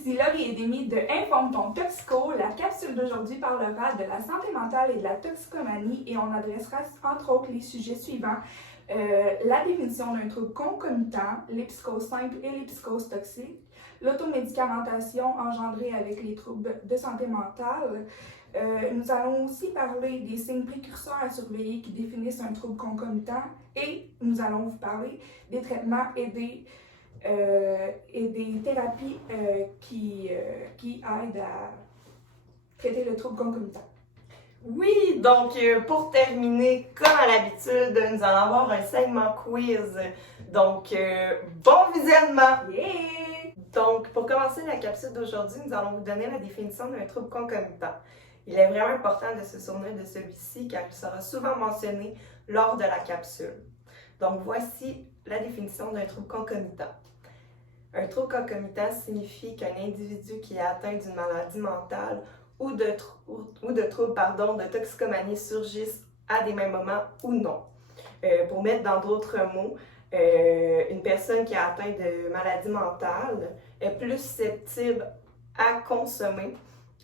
ici Laurie et Demi de Informe ton Toxico. La capsule d'aujourd'hui parlera de la santé mentale et de la toxicomanie et on adressera entre autres les sujets suivants. La définition d'un trouble concomitant, les psychoses simples et les psychoses toxiques, l'automédicamentation engendrée avec les troubles de santé mentale. Nous allons aussi parler des signes précurseurs à surveiller qui définissent un trouble concomitant et nous allons vous parler des traitements et des thérapies qui aident à traiter le trouble concomitant. Oui, donc pour terminer, comme à l'habitude, nous allons avoir un segment quiz. Donc, bon visionnement! Yeah! Donc, pour commencer la capsule d'aujourd'hui, nous allons vous donner la définition d'un trouble concomitant. Il est vraiment important de se souvenir de celui-ci car il sera souvent mentionné lors de la capsule. Donc, voici la définition d'un trouble concomitant. Un trouble concomitant signifie qu'un individu qui est atteint d'une maladie mentale ou de troubles de toxicomanie surgissent à des mêmes moments ou non. Pour mettre dans d'autres mots, une personne qui est atteinte de maladie mentale est plus susceptible à consommer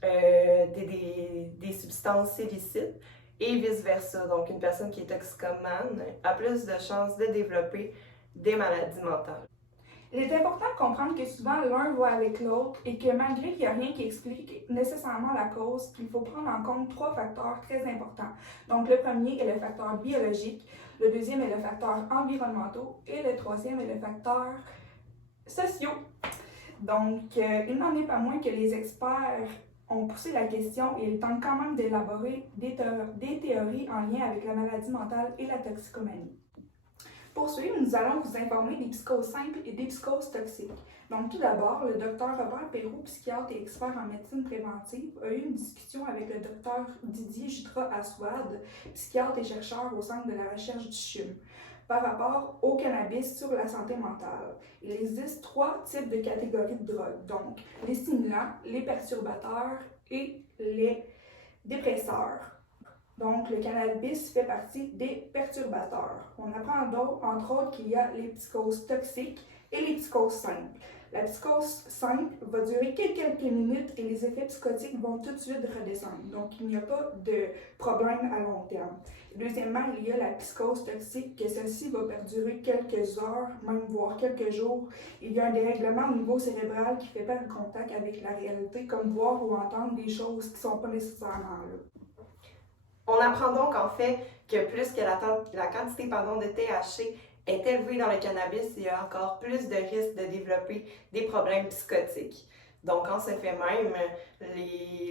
des substances illicites et vice-versa. Donc, une personne qui est toxicomane a plus de chances de développer des maladies mentales. Il est important de comprendre que souvent l'un va avec l'autre et que malgré qu'il n'y a rien qui explique nécessairement la cause, qu'il faut prendre en compte 3 facteurs très importants. Donc le premier est le facteur biologique, le deuxième est le facteur environnemental et le troisième est le facteur social. Donc il n'en est pas moins que les experts ont poussé la question et ils tentent quand même d'élaborer des théories en lien avec la maladie mentale et la toxicomanie. Pour suivre, nous allons vous informer des psychoses simples et des psychoses toxiques. Donc, tout d'abord, le Dr Robert Perrault, psychiatre et expert en médecine préventive, a eu une discussion avec le Dr Didier Jutra-Aswad, psychiatre et chercheur au Centre de la recherche du CHUM, par rapport au cannabis sur la santé mentale. Il existe 3 types de catégories de drogues, donc les stimulants, les perturbateurs et les dépresseurs. Donc, le cannabis fait partie des perturbateurs. On apprend entre autres qu'il y a les psychoses toxiques et les psychoses simples. La psychose simple va durer quelques minutes et les effets psychotiques vont tout de suite redescendre. Donc, il n'y a pas de problème à long terme. Deuxièmement, il y a la psychose toxique, que celle-ci va perdurer quelques heures, même voire quelques jours. Il y a un dérèglement au niveau cérébral qui fait perdre contact avec la réalité, comme voir ou entendre des choses qui ne sont pas nécessairement là. On apprend donc en fait que plus que la quantité de THC est élevée dans le cannabis, il y a encore plus de risques de développer des problèmes psychotiques. Donc en ce fait même,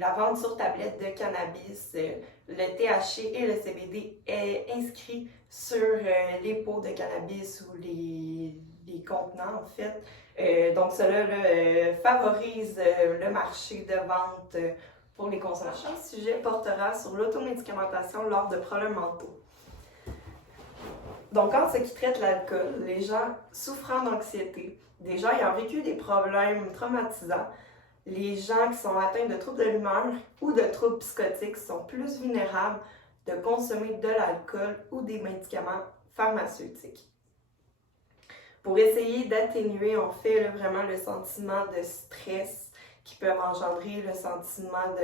la vente sur tablette de cannabis, le THC et le CBD est inscrit sur les pots de cannabis ou les contenants en fait. Donc cela favorise le marché de vente pour les consommateurs. Le sujet portera sur l'automédicamentation lors de problèmes mentaux. Donc, en ce qui traite l'alcool, les gens souffrant d'anxiété, des gens ayant vécu des problèmes traumatisants, les gens qui sont atteints de troubles de l'humeur ou de troubles psychotiques sont plus vulnérables de consommer de l'alcool ou des médicaments pharmaceutiques. Pour essayer d'atténuer, on fait vraiment le sentiment de stress qui peuvent engendrer le sentiment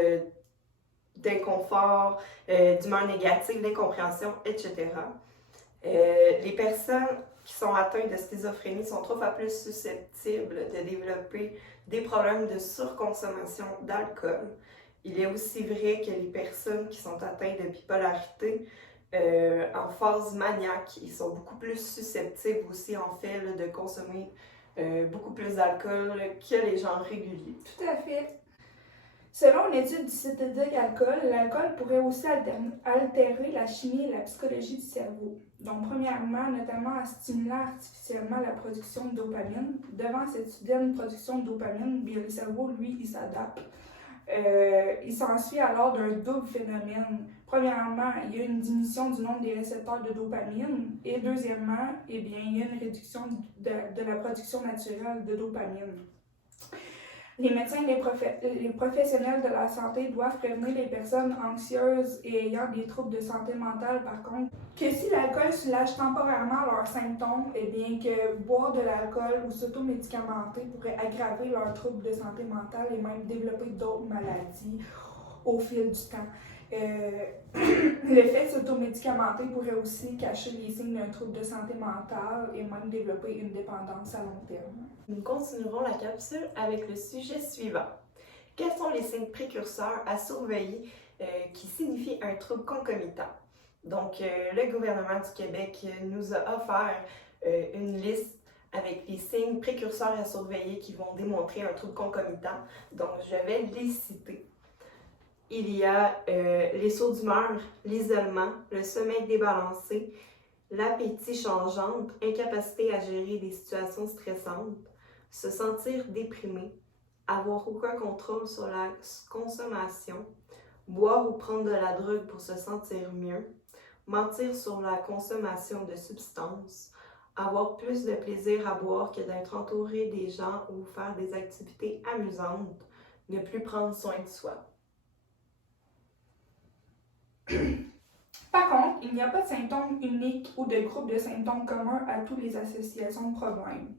d'inconfort, d'humeur négative, d'incompréhension, etc. Les personnes qui sont atteintes de schizophrénie sont 3 fois plus susceptibles de développer des problèmes de surconsommation d'alcool. Il est aussi vrai que les personnes qui sont atteintes de bipolarité en phase maniaque, ils sont beaucoup plus susceptibles aussi en fait de consommer beaucoup plus d'alcool que les gens réguliers. Tout à fait. Selon une étude du site Alcool, l'alcool pourrait aussi altérer la chimie et la psychologie du cerveau. Donc, premièrement, notamment en stimulant artificiellement la production de dopamine. Devant cette soudaine production de dopamine, bien, le cerveau, lui, il s'adapte. Il s'ensuit alors d'un double phénomène. Premièrement, il y a une diminution du nombre des récepteurs de dopamine et deuxièmement, il y a une réduction de la production naturelle de dopamine. Les médecins et les professionnels de la santé doivent prévenir les personnes anxieuses et ayant des troubles de santé mentale, par contre, que si l'alcool soulage temporairement leurs symptômes, eh bien que boire de l'alcool ou s'automédicamenter pourrait aggraver leurs troubles de santé mentale et même développer d'autres maladies au fil du temps. Le fait de s'automédicamenter pourrait aussi cacher les signes d'un trouble de santé mentale et même développer une dépendance à long terme. Nous continuerons la capsule avec le sujet suivant. Quels sont les signes précurseurs à surveiller qui signifient un trouble concomitant? Donc, le gouvernement du Québec nous a offert une liste avec les signes précurseurs à surveiller qui vont démontrer un trouble concomitant. Donc, je vais les citer. Il y a les sauts d'humeur, l'isolement, le sommeil débalancé, l'appétit changeant, incapacité à gérer des situations stressantes, se sentir déprimé, avoir aucun contrôle sur la consommation, boire ou prendre de la drogue pour se sentir mieux, mentir sur la consommation de substances, avoir plus de plaisir à boire que d'être entouré des gens ou faire des activités amusantes, ne plus prendre soin de soi. Par contre, il n'y a pas de symptômes uniques ou de groupe de symptômes communs à toutes les associations de problèmes.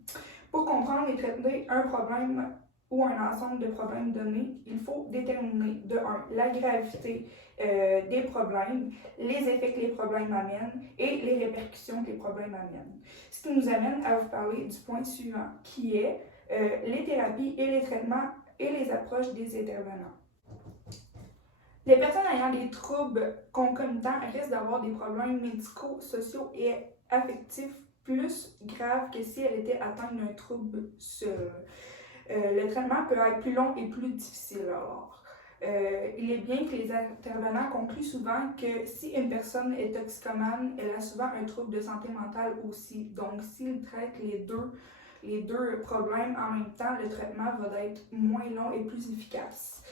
Pour comprendre et traiter un problème ou un ensemble de problèmes donnés, il faut déterminer de 1 la gravité des problèmes, les effets que les problèmes amènent et les répercussions que les problèmes amènent. Ce qui nous amène à vous parler du point suivant, qui est les thérapies et les traitements et les approches des intervenants. Les personnes ayant des troubles concomitants risquent d'avoir des problèmes médicaux, sociaux et affectifs plus graves que si elles étaient atteintes d'un trouble seul. Le traitement peut être plus long et plus difficile alors. Il est bien que les intervenants concluent souvent que si une personne est toxicomane, elle a souvent un trouble de santé mentale aussi. Donc, s'ils traitent les deux problèmes en même temps, le traitement va être moins long et plus efficace.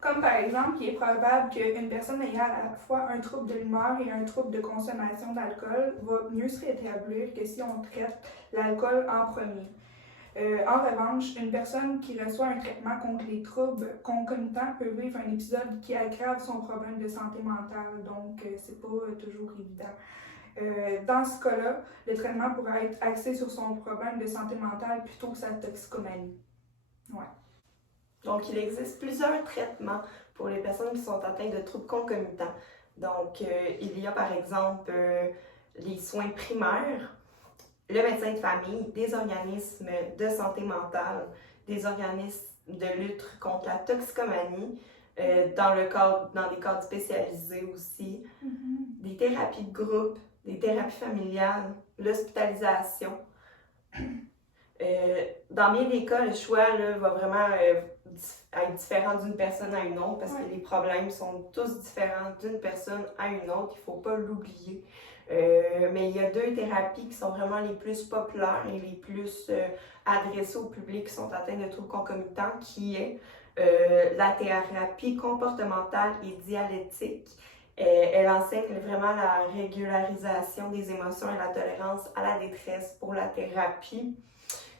Comme par exemple, il est probable qu'une personne ayant à la fois un trouble de l'humeur et un trouble de consommation d'alcool va mieux se rétablir que si on traite l'alcool en premier. En revanche, une personne qui reçoit un traitement contre les troubles concomitants peut vivre un épisode qui aggrave son problème de santé mentale, donc c'est pas toujours évident. Dans ce cas-là, le traitement pourrait être axé sur son problème de santé mentale plutôt que sa toxicomanie. Ouais. Donc, il existe plusieurs traitements pour les personnes qui sont atteintes de troubles concomitants. Donc, il y a par exemple les soins primaires, le médecin de famille, des organismes de santé mentale, des organismes de lutte contre la toxicomanie, dans des cadres spécialisés aussi, des thérapies de groupe, des thérapies familiales, l'hospitalisation. Dans bien des cas, le choix là, va vraiment être différent d'une personne à une autre parce que les problèmes sont tous différents d'une personne à une autre, il ne faut pas l'oublier. Mais il y a 2 thérapies qui sont vraiment les plus populaires et les plus adressées au public qui sont atteints de troubles concomitants, qui est la thérapie comportementale et dialectique. Elle enseigne vraiment la régularisation des émotions et la tolérance à la détresse pour la thérapie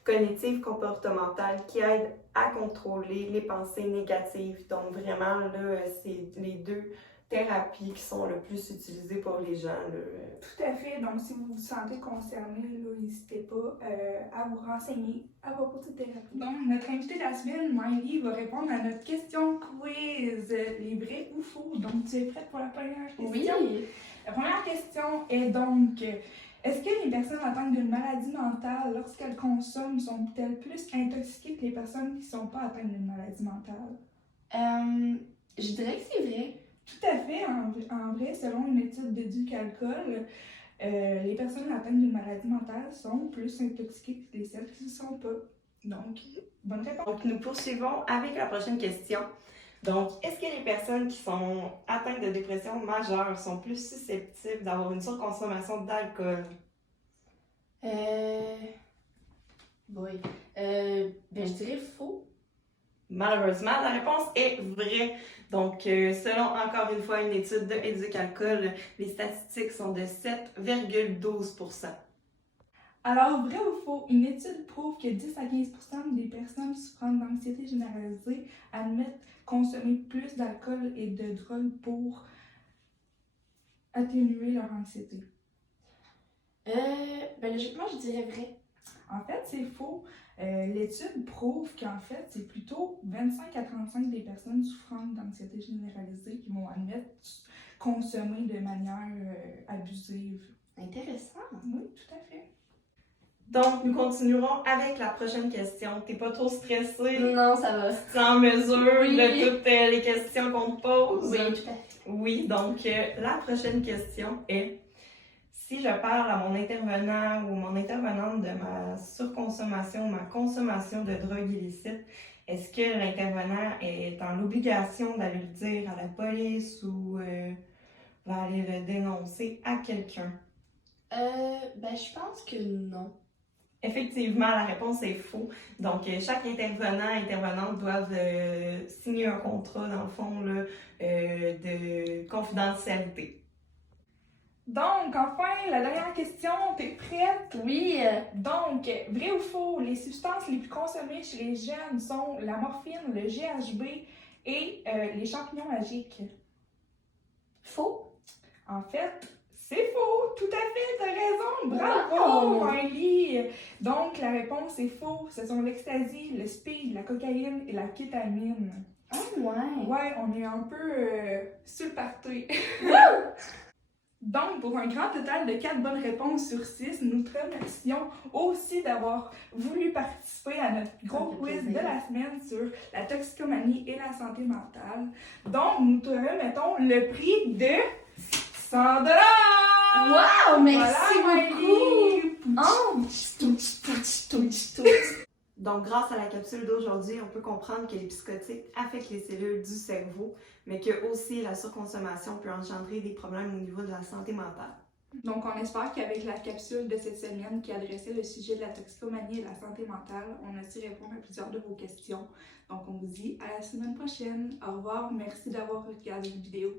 cognitive comportementale qui aide à contrôler les pensées négatives. Donc vraiment, là, c'est les 2 thérapies qui sont le plus utilisées pour les gens. Là. Tout à fait. Donc, si vous vous sentez concerné, n'hésitez pas à vous renseigner à propos de cette thérapie. Donc, notre invitée de la semaine, Miley, va répondre à notre question quiz, les vrais ou faux. Donc, tu es prête pour la première question? Oui! La première question est donc... Est-ce que les personnes atteintes d'une maladie mentale, lorsqu'elles consomment, sont-elles plus intoxiquées que les personnes qui ne sont pas atteintes d'une maladie mentale? Je dirais que c'est vrai. Tout à fait. En vrai, selon une étude de Duc-Alcool, les personnes atteintes d'une maladie mentale sont plus intoxiquées que celles qui ne sont pas. Donc, bonne réponse. Donc, nous poursuivons avec la prochaine question. Donc, est-ce que les personnes qui sont atteintes de dépression majeure sont plus susceptibles d'avoir une surconsommation d'alcool? Oui. Je dirais faux. Malheureusement, la réponse est vraie. Donc, selon encore une fois une étude de Duc-Alcool, les statistiques sont de 7,12%. Alors, vrai ou faux, une étude prouve que 10 à 15% des personnes souffrant d'anxiété généralisée admettent consommer plus d'alcool et de drogue pour atténuer leur anxiété. Logiquement, je dirais vrai. En fait, c'est faux. L'étude prouve qu'en fait, c'est plutôt 25 à 35 des personnes souffrant d'anxiété généralisée qui vont admettre consommer de manière abusive. Intéressant. Oui, tout à fait. Donc, nous continuerons avec la prochaine question. T'es pas trop stressée? Non, ça va. Tu es en mesure Oui. de toutes les questions qu'on te pose? Oui, tout à fait. Oui, donc la prochaine question est: si je parle à mon intervenant ou mon intervenante de ma surconsommation, ma consommation de drogue illicite, est-ce que l'intervenant est dans l'obligation d'aller le dire à la police ou va aller le dénoncer à quelqu'un? Je pense que non. Effectivement, la réponse est faux. Donc, chaque intervenante doivent signer un contrat, dans le fond, là, de confidentialité. Donc, enfin, la dernière question, t'es prête? Oui. Donc, vrai ou faux, les substances les plus consommées chez les jeunes sont la morphine, le GHB et les champignons magiques. Faux. En fait, c'est faux, tout à fait, t'as raison, bravo, Wow! Miley! Donc, la réponse est faux, ce sont l'ecstasy, le speed, la cocaïne et la kétamine. Ah ouais. Ouais, on est un peu sur le party. Donc, pour un grand total de 4 bonnes réponses sur 6, nous te remercions aussi d'avoir voulu participer à notre gros Ça fait quiz de plaisir. la semaine sur la toxicomanie et la santé mentale. Donc, nous te remettons le prix de 100 $! Wow, merci Miley! Oh! Donc, grâce à la capsule d'aujourd'hui, on peut comprendre que les psychotiques affectent les cellules du cerveau, mais que aussi la surconsommation peut engendrer des problèmes au niveau de la santé mentale. Donc, on espère qu'avec la capsule de cette semaine qui adressait le sujet de la toxicomanie et de la santé mentale, on a su répondre à plusieurs de vos questions. Donc, on vous dit à la semaine prochaine. Au revoir. Merci d'avoir regardé la vidéo.